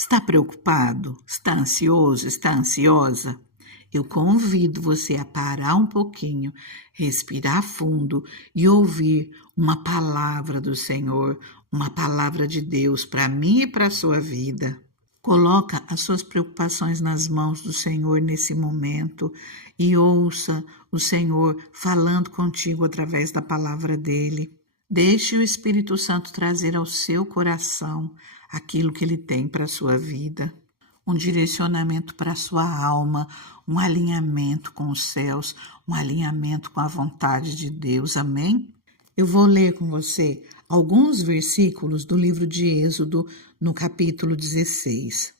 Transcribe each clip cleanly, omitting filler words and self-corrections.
Está preocupado? Está ansioso? Está ansiosa? Eu convido você a parar um pouquinho, respirar fundo e ouvir uma palavra do Senhor, uma palavra de Deus para mim e para a sua vida. Coloca as suas preocupações nas mãos do Senhor nesse momento e ouça o Senhor falando contigo através da palavra dele. Deixe o Espírito Santo trazer ao seu coração aquilo que ele tem para a sua vida, um direcionamento para a sua alma, um alinhamento com os céus, um alinhamento com a vontade de Deus. Amém? Eu vou ler com você alguns versículos do livro de Êxodo, no capítulo 16.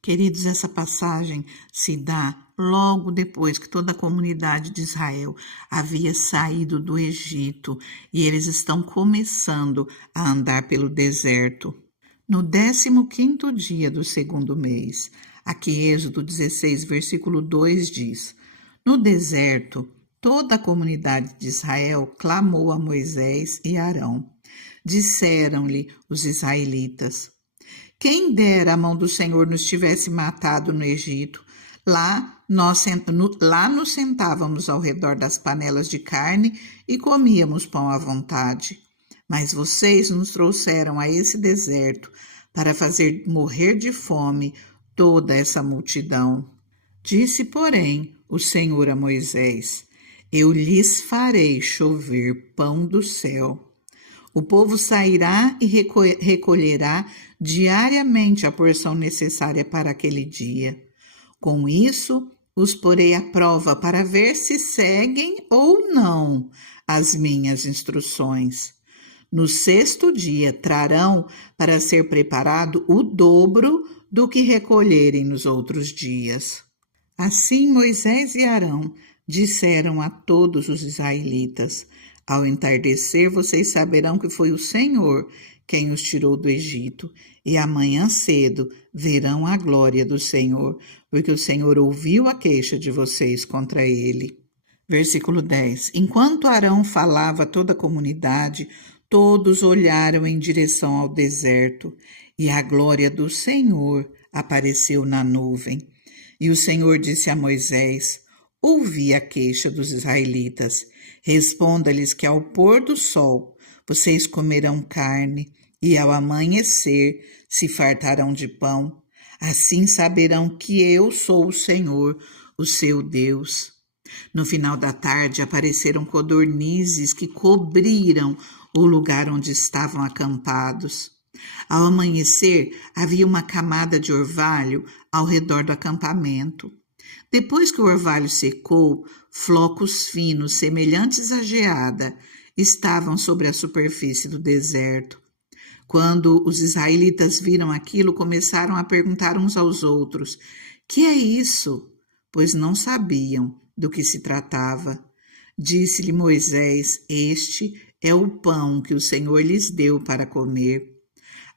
Queridos, essa passagem se dá logo depois que toda a comunidade de Israel havia saído do Egito e eles estão começando a andar pelo deserto. No 15º dia do segundo mês, aqui Êxodo 16, versículo 2 diz: No deserto, toda a comunidade de Israel clamou a Moisés e Arão. Disseram-lhe os israelitas: Quem dera a mão do Senhor nos tivesse matado no Egito. Lá nos sentávamos ao redor das panelas de carne e comíamos pão à vontade. Mas vocês nos trouxeram a esse deserto para fazer morrer de fome toda essa multidão. Disse, porém, o Senhor a Moisés: Eu lhes farei chover pão do céu. O povo sairá e recolherá diariamente a porção necessária para aquele dia. Com isso, os porei à prova para ver se seguem ou não as minhas instruções. No 6º dia trarão para ser preparado o dobro do que recolherem nos outros dias. Assim Moisés e Arão disseram a todos os israelitas: Ao entardecer vocês saberão que foi o Senhor quem os tirou do Egito, e amanhã cedo verão a glória do Senhor, porque o Senhor ouviu a queixa de vocês contra ele. Versículo 10. Enquanto Arão falava a toda a comunidade, todos olharam em direção ao deserto, e a glória do Senhor apareceu na nuvem. E o Senhor disse a Moisés: Ouvi a queixa dos israelitas. Responda-lhes que ao pôr do sol vocês comerão carne, e ao amanhecer se fartarão de pão. Assim saberão que eu sou o Senhor, o seu Deus. No final da tarde apareceram codornizes que cobriram o lugar onde estavam acampados. Ao amanhecer, havia uma camada de orvalho ao redor do acampamento. Depois que o orvalho secou, flocos finos, semelhantes à geada, estavam sobre a superfície do deserto. Quando os israelitas viram aquilo, começaram a perguntar uns aos outros: Que é isso? Pois não sabiam do que se tratava. Disse-lhe Moisés: Este é o pão que o Senhor lhes deu para comer.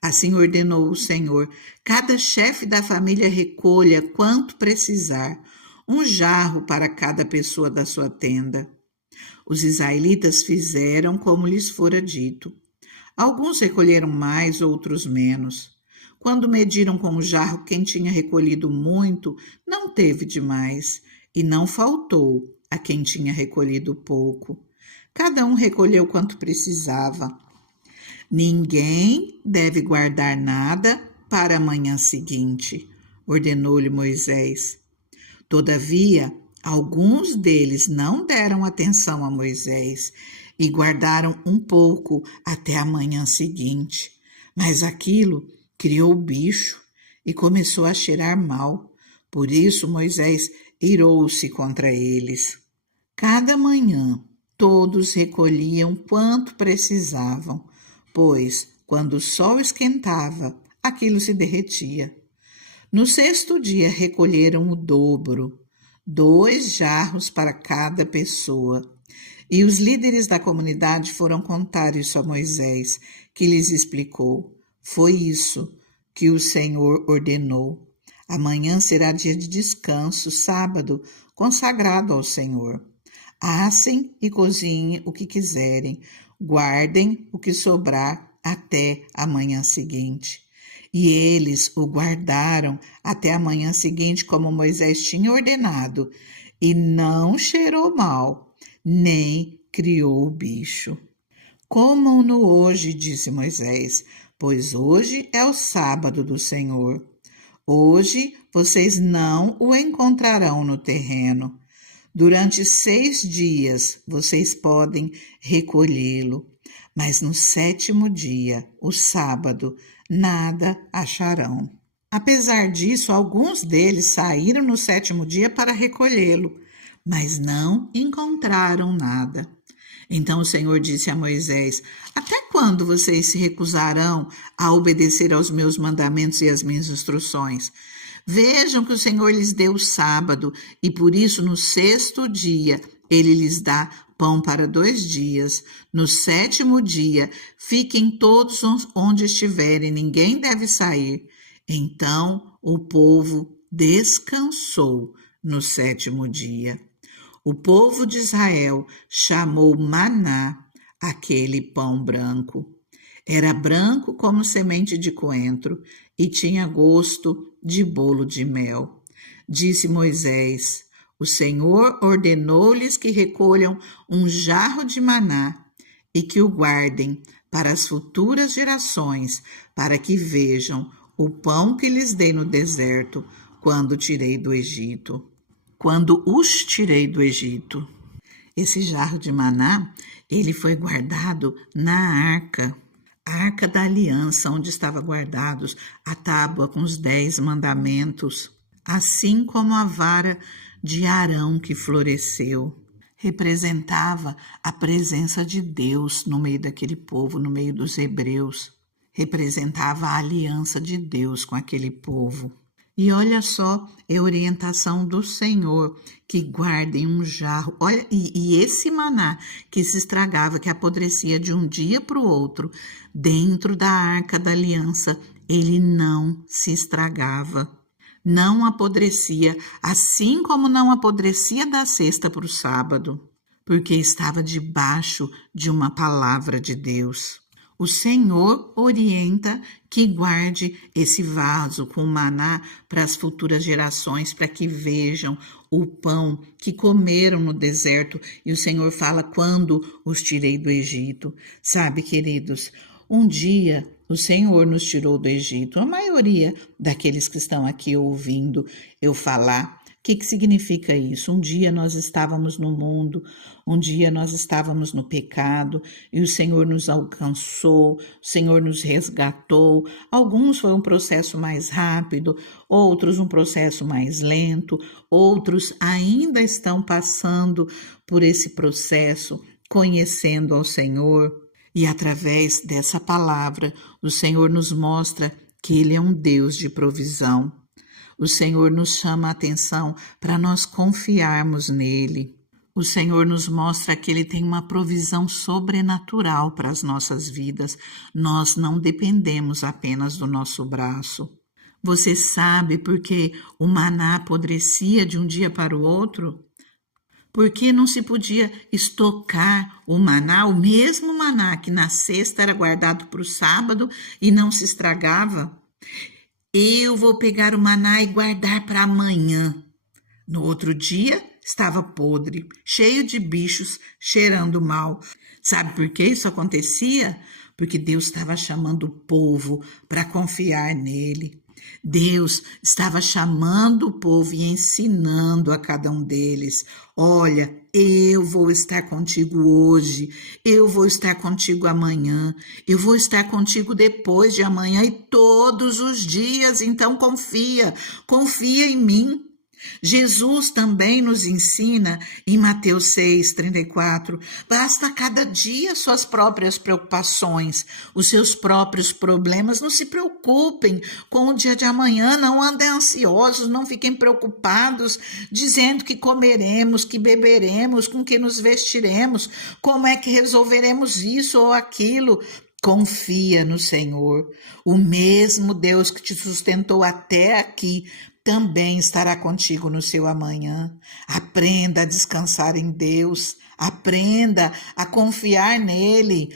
Assim ordenou o Senhor: cada chefe da família recolha quanto precisar, um jarro para cada pessoa da sua tenda. Os israelitas fizeram como lhes fora dito. Alguns recolheram mais, outros menos. Quando mediram com o jarro, quem tinha recolhido muito não teve demais, e não faltou a quem tinha recolhido pouco. Cada um recolheu quanto precisava. Ninguém deve guardar nada para a manhã seguinte, ordenou-lhe Moisés. Todavia, alguns deles não deram atenção a Moisés e guardaram um pouco até a manhã seguinte. Mas aquilo criou bicho e começou a cheirar mal. Por isso Moisés irou-se contra eles. Cada manhã todos recolhiam quanto precisavam, pois, quando o sol esquentava, aquilo se derretia. No 6º dia recolheram o dobro, 2 jarros para cada pessoa. E os líderes da comunidade foram contar isso a Moisés, que lhes explicou: Foi isso que o Senhor ordenou. Amanhã será dia de descanso, sábado, consagrado ao Senhor. Assem e cozinhem o que quiserem, guardem o que sobrar até a manhã seguinte. E eles o guardaram até a manhã seguinte, como Moisés tinha ordenado, e não cheirou mal, nem criou o bicho. Comam-no hoje, disse Moisés, pois hoje é o sábado do Senhor. Hoje vocês não o encontrarão no terreno. Durante 6 dias vocês podem recolhê-lo, mas no 7º dia, o sábado, nada acharão. Apesar disso, alguns deles saíram no 7º dia para recolhê-lo, mas não encontraram nada. Então o Senhor disse a Moisés: Até quando vocês se recusarão a obedecer aos meus mandamentos e às minhas instruções? Vejam que o Senhor lhes deu o sábado, e por isso no 6º dia ele lhes dá pão para 2 dias. No 7º dia, fiquem todos onde estiverem, ninguém deve sair. Então o povo descansou no 7º dia. O povo de Israel chamou maná aquele pão branco. Era branco como semente de coentro e tinha gosto de bolo de mel. Disse Moisés: O Senhor ordenou-lhes que recolham um jarro de maná e que o guardem para as futuras gerações, para que vejam o pão que lhes dei no deserto quando tirei do Egito. Quando os tirei do Egito. Esse jarro de maná, ele foi guardado na arca, a arca da aliança, onde estava guardados a tábua com os 10 mandamentos, assim como a vara de Arão que floresceu. Representava a presença de Deus no meio daquele povo, no meio dos hebreus. Representava a aliança de Deus com aquele povo. E olha só, é orientação do Senhor, que guardem um jarro. Olha, e esse maná que se estragava, que apodrecia de um dia para o outro, dentro da arca da aliança, ele não se estragava, não apodrecia, assim como não apodrecia da sexta para o sábado, porque estava debaixo de uma palavra de Deus. O Senhor orienta que guarde esse vaso com maná para as futuras gerações, para que vejam o pão que comeram no deserto. E o Senhor fala: quando os tirei do Egito. Sabe, queridos, um dia o Senhor nos tirou do Egito. A maioria daqueles que estão aqui ouvindo eu falar, o que significa isso? Um dia nós estávamos no mundo, um dia nós estávamos no pecado e o Senhor nos alcançou, o Senhor nos resgatou. Alguns foi um processo mais rápido, outros um processo mais lento, outros ainda estão passando por esse processo, conhecendo ao Senhor. E através dessa palavra, o Senhor nos mostra que Ele é um Deus de provisão. O Senhor nos chama a atenção para nós confiarmos nele. O Senhor nos mostra que Ele tem uma provisão sobrenatural para as nossas vidas. Nós não dependemos apenas do nosso braço. Você sabe por que o maná apodrecia de um dia para o outro? Porque não se podia estocar o maná, o mesmo maná que na sexta era guardado para o sábado e não se estragava. Eu vou pegar o maná e guardar para amanhã. No outro dia, estava podre, cheio de bichos, cheirando mal. Sabe por que isso acontecia? Porque Deus estava chamando o povo para confiar nele. Deus estava chamando o povo e ensinando a cada um deles: olha, eu vou estar contigo hoje, eu vou estar contigo amanhã, eu vou estar contigo depois de amanhã e todos os dias, então confia em mim. Jesus também nos ensina em Mateus 6:34, basta cada dia suas próprias preocupações, os seus próprios problemas, não se preocupem com o dia de amanhã, não andem ansiosos, não fiquem preocupados, dizendo que comeremos, que beberemos, com que nos vestiremos, como é que resolveremos isso ou aquilo. Confia no Senhor, o mesmo Deus que te sustentou até aqui, também estará contigo no seu amanhã. Aprenda a descansar em Deus, aprenda a confiar nele,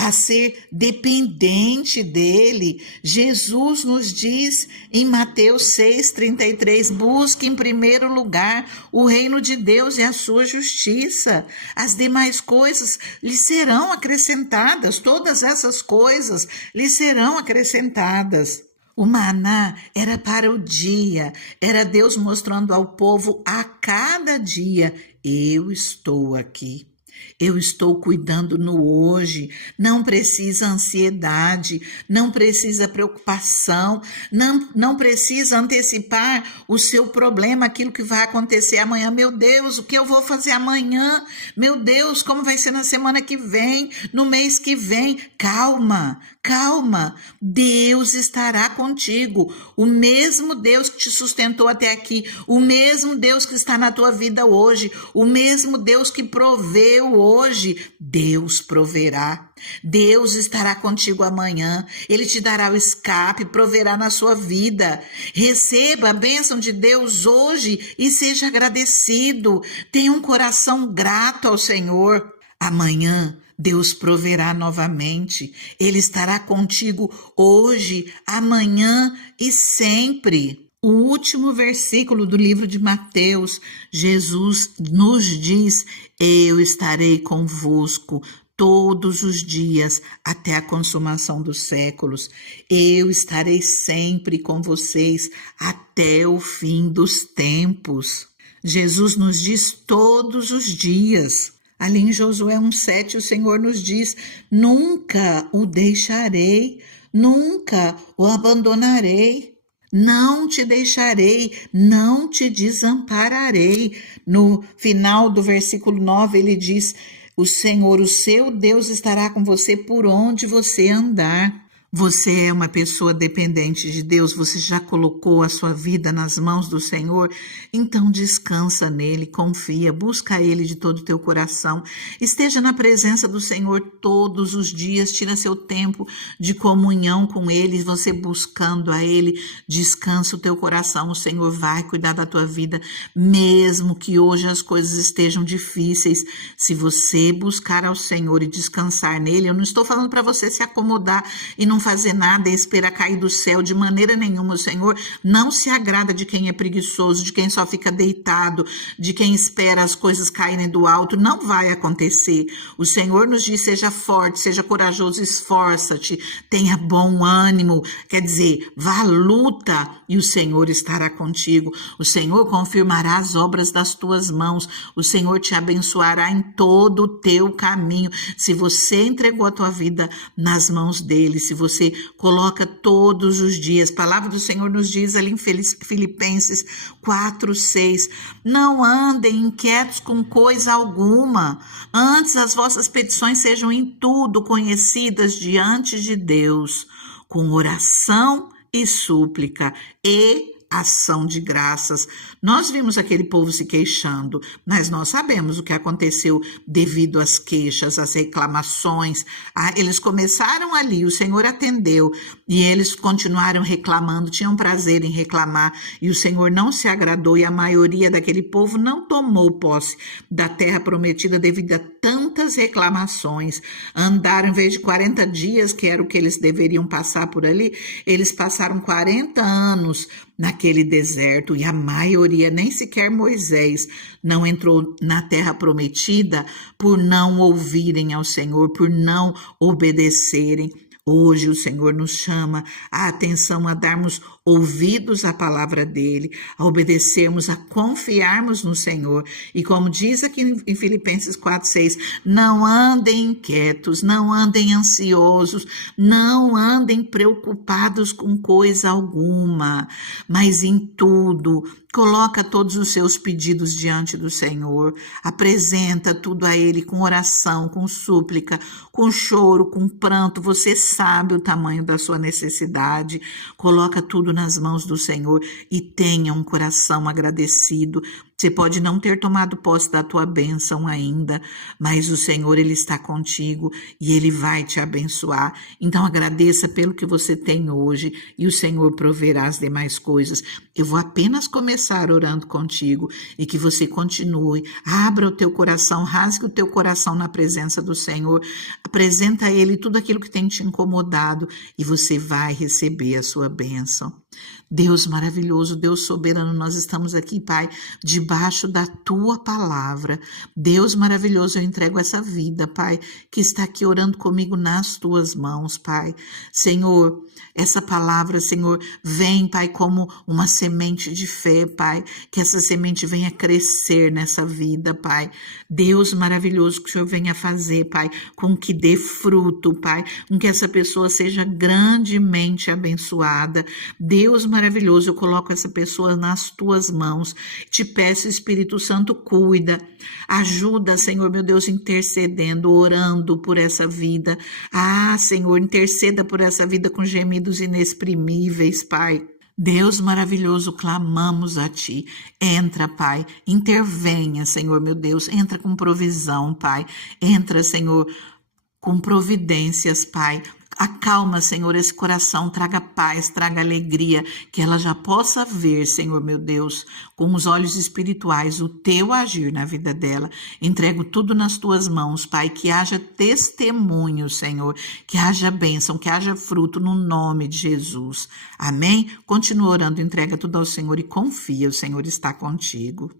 a ser dependente dele. Jesus nos diz em Mateus 6,33, busque em primeiro lugar o reino de Deus e a sua justiça. As demais coisas lhe serão acrescentadas, todas essas coisas lhe serão acrescentadas. O maná era para o dia, era Deus mostrando ao povo a cada dia: eu estou aqui. Eu estou cuidando no hoje, não precisa ansiedade, não precisa preocupação, não precisa antecipar o seu problema, aquilo que vai acontecer amanhã. Meu Deus, o que eu vou fazer amanhã? Meu Deus, como vai ser na semana que vem, no mês que vem? Calma, calma, Deus estará contigo. O mesmo Deus que te sustentou até aqui, o mesmo Deus que está na tua vida hoje, o mesmo Deus que proveu hoje, Deus proverá. Deus estará contigo amanhã, Ele te dará o escape, proverá na sua vida. Receba a bênção de Deus hoje e seja agradecido. Tenha um coração grato ao Senhor. Amanhã Deus proverá novamente. Ele estará contigo hoje, amanhã e sempre. O último versículo do livro de Mateus, Jesus nos diz: eu estarei convosco todos os dias até a consumação dos séculos. Eu estarei sempre com vocês até o fim dos tempos. Jesus nos diz todos os dias. Ali em Josué 1,7 o Senhor nos diz: nunca o deixarei, nunca o abandonarei. Não te deixarei, não te desampararei. No final do versículo 9 ele diz: o Senhor, o seu Deus, estará com você por onde você andar. Você é uma pessoa dependente de Deus, você já colocou a sua vida nas mãos do Senhor, então descansa nele, confia, busca ele de todo o teu coração, esteja na presença do Senhor todos os dias, tira seu tempo de comunhão com ele, você buscando a ele, descansa o teu coração, o Senhor vai cuidar da tua vida, mesmo que hoje as coisas estejam difíceis. Se você buscar ao Senhor e descansar nele, eu não estou falando para você se acomodar e não fazer nada e esperar cair do céu, de maneira nenhuma. O Senhor não se agrada de quem é preguiçoso, de quem só fica deitado, de quem espera as coisas caírem do alto. Não vai acontecer. O Senhor nos diz: seja forte, seja corajoso, esforça-te, tenha bom ânimo, quer dizer, vá à luta e o Senhor estará contigo. O Senhor confirmará as obras das tuas mãos, o Senhor te abençoará em todo o teu caminho. Se você entregou a tua vida nas mãos dele, se você coloca todos os dias, a palavra do Senhor nos diz ali em Filipenses 4:6, não andem inquietos com coisa alguma, antes as vossas petições sejam em tudo conhecidas diante de Deus, com oração e súplica e ação de graças. Nós vimos aquele povo se queixando, mas nós sabemos o que aconteceu devido às queixas, às reclamações. Eles começaram ali, o Senhor atendeu e eles continuaram reclamando, tinham prazer em reclamar e o Senhor não se agradou e a maioria daquele povo não tomou posse da terra prometida devido a tantas reclamações. Andaram, em vez de 40 dias, que era o que eles deveriam passar por ali, eles passaram 40 anos naquele deserto e a maioria, nem sequer Moisés, não entrou na terra prometida por não ouvirem ao Senhor, por não obedecerem. Hoje o Senhor nos chama a atenção a darmos ouvidos à palavra dele, a obedecermos, a confiarmos no Senhor. E como diz aqui em Filipenses 4:6, não andem inquietos, não andem ansiosos, não andem preocupados com coisa alguma, mas em tudo, coloca todos os seus pedidos diante do Senhor, apresenta tudo a Ele com oração, com súplica, com choro, com pranto. Você sabe o tamanho da sua necessidade, coloca tudo nas mãos do Senhor e tenha um coração agradecido. Você pode não ter tomado posse da tua bênção ainda, mas o Senhor, Ele está contigo e Ele vai te abençoar. Então agradeça pelo que você tem hoje e o Senhor proverá as demais coisas. Eu vou apenas começar orando contigo e que você continue. Abra o teu coração, rasgue o teu coração na presença do Senhor. Apresenta a Ele tudo aquilo que tem te incomodado e você vai receber a sua bênção. Deus maravilhoso, Deus soberano, nós estamos aqui, Pai, debaixo da Tua palavra. Deus maravilhoso, eu entrego essa vida, Pai, que está aqui orando comigo nas Tuas mãos, Pai. Senhor, essa palavra, Senhor, vem, Pai, como uma semente de fé, Pai, que essa semente venha crescer nessa vida, Pai. Deus maravilhoso, que o Senhor venha fazer, Pai, com que dê fruto, Pai, com que essa pessoa seja grandemente abençoada. Deus maravilhoso, eu coloco essa pessoa nas tuas mãos. Te peço, Espírito Santo, cuida, ajuda, Senhor, meu Deus, intercedendo, orando por essa vida. Ah, Senhor, interceda por essa vida com gemidos inexprimíveis, Pai. Deus maravilhoso, clamamos a Ti. Entra, Pai, intervenha, Senhor, meu Deus, entra com provisão, Pai. Entra, Senhor, com providências, Pai. Acalma, Senhor, esse coração, traga paz, traga alegria, que ela já possa ver, Senhor, meu Deus, com os olhos espirituais, o Teu agir na vida dela. Entrego tudo nas Tuas mãos, Pai, que haja testemunho, Senhor, que haja bênção, que haja fruto no nome de Jesus. Amém? Continua orando, entrega tudo ao Senhor e confia, o Senhor está contigo.